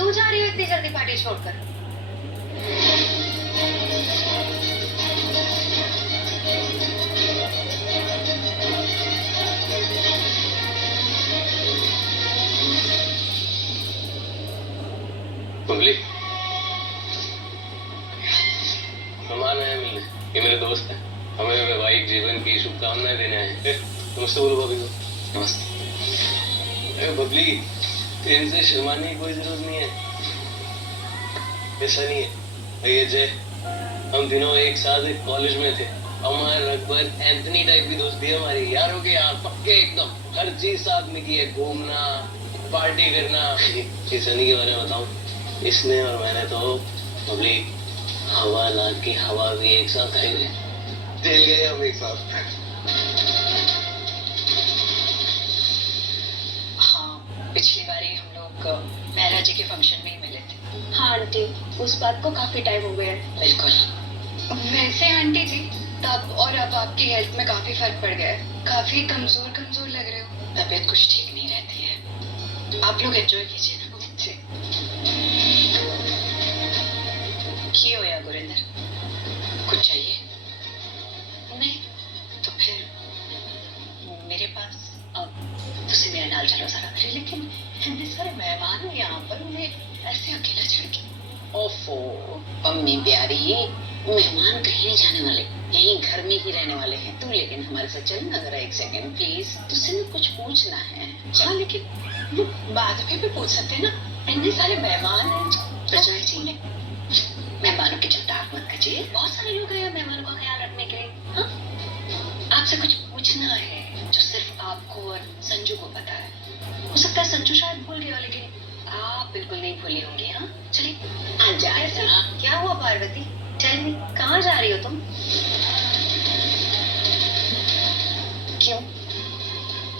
क्यों जा रही हो इतनी जल्दी पार्टी छोड़कर? बुबली, मेहमान आए मिलने। ये मेरे दोस्त है, हमें वैवाहिक जीवन की शुभकामनाएं देने आए। नमस्ते बोलो भाभी को। नमस्ते। अरे बबली, इनसे शर्माने की कोई जरूरत नहीं है, ऐसा नहीं है। ये जय, हम तीनों एक साथ एक कॉलेज में थे। हमारे रघुवर एंथनी टाइप की दोस्ती है हमारी, यारों के यार पक्के एकदम। हर चीज साथ में की है, घूमना, पार्टी करना। ये सनी के बारे में बताऊं, इसने और मैंने तो बबली हवा लाख की हवा भी एक साथ आई है, जेल गए हम एक साथ। हाँ, पिछली बारी हम लोग मेहरा जी के फंक्शन में ही मिले थे। हाँ आंटी, उस बात को काफी टाइम हो गया है। बिल्कुल। वैसे आंटी जी, तब और अब आपकी हेल्थ में काफी फर्क पड़ गया है। काफी कमजोर कमजोर लग रहे हो। तबीयत कुछ ठीक नहीं रहती है। आप लोग एंजॉय कीजिए ना। जी। क्या होया गुरिंदर, कुछ चाहिए? नहीं तो फिर मेरे पास अब तुसी मेरे नाल चलो जरा। लेकिन इतने सारे मेहमान हैं यहाँ पर, उन्हें ऐसे अकेला छोड़ के। ओफो अम्मी प्यारी, मेहमान कहीं नहीं जाने वाले, यहीं घर में ही रहने वाले हैं। तू लेकिन हमारे साथ चल ना जरा एक सेकंड प्लीज। तुझसे ना कुछ पूछना है। हाँ लेकिन बाद में भी पूछ सकते हैं ना, इतने सारे मेहमान हैं। प्रजाएं जी, मेहमानों की चिंता मत कीजिए, बहुत सारे लोग हैं मेहमानों का ख्याल रखने के लिए। हाँ, आपसे कुछ पूछना है जो सिर्फ आपको और संजू को पता है। हो सकता है संजू शायद भूल गया, लेकिन आप बिल्कुल नहीं भूली होंगी। हाँ चलिए आ जाए। ऐसा क्या हुआ पार्वती? चल कहाँ जा रही हो तुम? क्यों,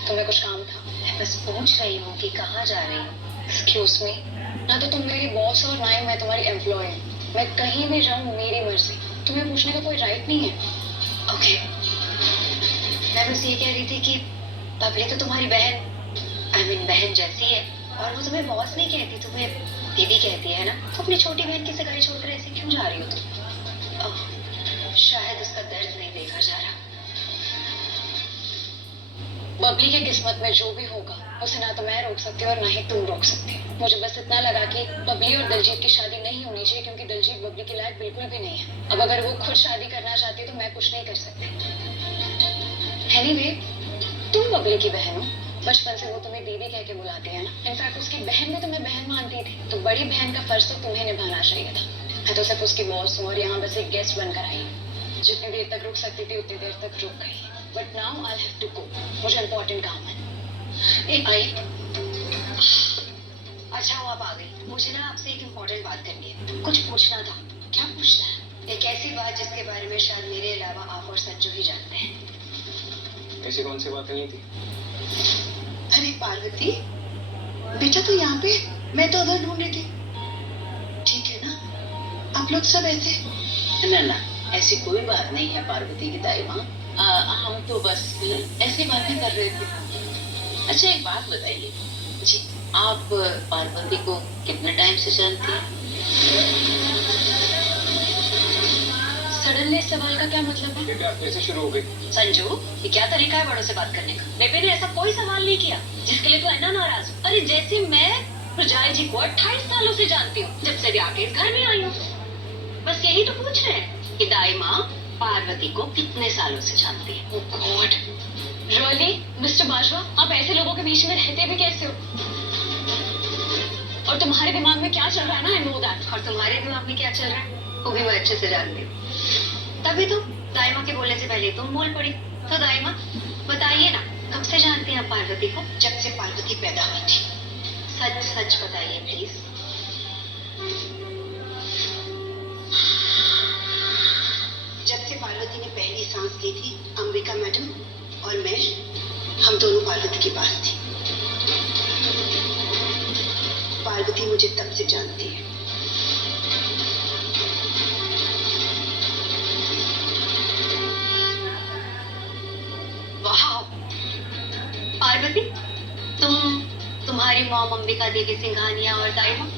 तुम्हें कुछ काम था? मैं बस पूछ रही हूँ कि कहाँ जा रही हो। एक्सक्यूज मी, ना तो तुम मेरी बॉस और ना ही मैं तुम्हारी एम्प्लॉय। मैं कहीं भी जाऊँ मेरी मर्जी, तुम्हें पूछने का कोई राइट नहीं है। ओके, मैं बस ये कह रही थी कि बबली तो तुम्हारी बहन, I mean, बहन जैसी है, और वो तुम्हें बॉस नहीं कहती, तुम्हें दीदी कहती है ना। तो अपनी छोटी बहन की सगाई छोड़कर ऐसे क्यों जा रही हो तुम? शायद उसका दर्द नहीं देखा जा रहा। बबली की किस्मत में जो भी होगा उसे ना तो मैं रोक सकती हूँ और ना ही तुम रोक सकते हो। मुझे बस इतना लगा कि बबली और दिलजीत की शादी नहीं होनी चाहिए, क्योंकि दिलजीत बबली के लायक बिल्कुल भी नहीं है। अब अगर वो खुद शादी करना चाहती तो मैं कुछ नहीं कर सकती। एनीवे, तुम बबली की बहन हो, बचपन से वो तुम्हें दीदी कह के बुलाती है ना। इनफैक्ट उसकी बहन भी तुम्हें बहन मानती थी, तो बड़ी बहन का फर्ज तो तुम्हें निभाना चाहिए था। मैं तो सिर्फ उसकी बॉस हूँ और यहाँ बस एक गेस्ट बनकर आई हूँ। जितनी देर तक रुक सकती थी उतनी देर तक रुक गई, but now I have to go. मुझे इम्पोर्टेंट काम है। आई, अच्छा वो आप आ गई। मुझे ना आपसे एक इम्पोर्टेंट बात करनी है, कुछ पूछना था। क्या पूछना है? एक ऐसी बात जिसके बारे में शायद मेरे अलावा आप और संजू ही जानते हैं। ऐसी कौन सी बात नहीं थी? अरे पार्वती, बेटा तो यहाँ पे, मैं तो उधर ढूंढ रही थी। ठीक है ना, आप लोग सब ऐसे? ना ना, ऐसी कोई बात नहीं है पार्वती की दाई माँ। हम तो बस ऐसी बातें कर रहे थे। अच्छा एक बात बताइए जी, आप पार्वती को कितने टाइम से जानती हैं? सडनली इस सवाल का क्या मतलब है? क्योंकि आप कैसे शुरू हो गई? संजू, ये क्या तरीका है बड़ों से बात करने का? बेबी ने ऐसा कोई सवाल नहीं किया जिसके लिए तो इतना नाराज हो। अरे जैसे मैं प्रजाई जी को 28 सालों से जानती हूँ, जब से ब्याह के इस घर में आई हूँ। बस यही तो पूछ रहे हैं कि दाई माँ पार्वती को कितने सालों से जानती है। ओह गॉड, रियली मिस्टर बाजवा, आप ऐसे लोगों के बीच में रहते भी कैसे हो? और तुम्हारे दिमाग में क्या चल रहा है ना, आई नो दैट। और तुम्हारे दिमाग में क्या चल रहा है वो भी मैं अच्छे से जानती हूँ। तभी तो दाइमा के बोलने से पहले तुम बोल पड़ी। तो दाइमा बताइए ना, कब से जानती हैं आप पार्वती को? जब से पार्वती पैदा हुई थी। सच सच बताइए प्लीज। जब से पार्वती ने पहली सांस ली थी, अंबिका मैडम और मैं, हम दोनों पार्वती के पास थे। पार्वती मुझे तब से जानती है। वाह पार्वती, तुम्हारी मॉम अंबिका देवी सिंघानिया और दाई माँ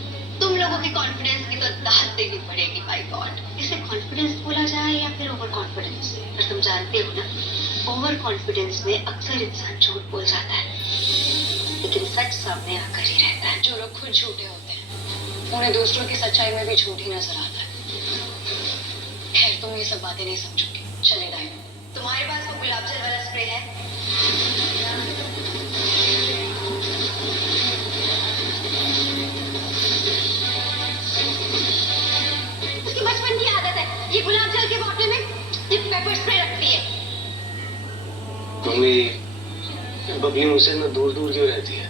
लोगों की कॉन्फिडेंस की तो दाद देनी पड़ेगी। माय गॉड, इसे कॉन्फिडेंस बोला जाए या फिर ओवर कॉन्फिडेंस? पर तुम जानते हो ना, ओवर कॉन्फिडेंस में अक्सर इंसान झूठ बोल जाता है, लेकिन सच सामने आकर ही रहता है। जो लोग खुद झूठे होते हैं उन्हें दूसरों की सच्चाई में भी झूठ ही नजर आता है। खैर, तुम ये सब बातें नहीं समझोगे। चले जाए। तुम्हारे पास वो गुलाब जल वाला स्प्रे है? उसकी बचपन की आदत है, ये गुलाब जल के बोतल में ये पेपर स्प्रे रखती है। मम्मी, बबली मुझसे ना दूर दूर क्यों रहती है?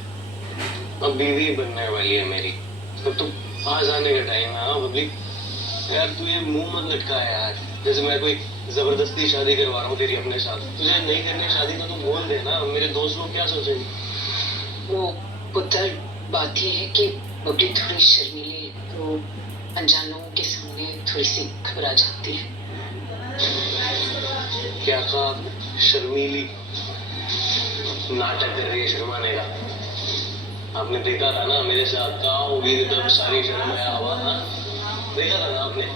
अब बीवी बनने वाली है मेरी, अब तो आ जाने का टाइम है। हाँ बबली, यार तू ये मुंह मत लटका यार, जैसे मैं कोई जबरदस्ती शादी करवा रहा हूँ तेरी अपने साथ। तुझे नहीं करनी शादी तो तू बोल दे ना, मेरे दोस्त लोग क्या सोचेंगे? वो पुत्र, बात ये है कि बबली थोड़ी शर्मीली है, तो अनजान लोगों के सामने थोड़ी सी घबरा जाती है। क्या कहा आपने? शर्मीली? नाटक कर रही है शर्माने का। आपने देखा था ना मेरे साथ कहाँ होगी तब सारी शर्म आया हवा। हाँ देखा था ना आपने।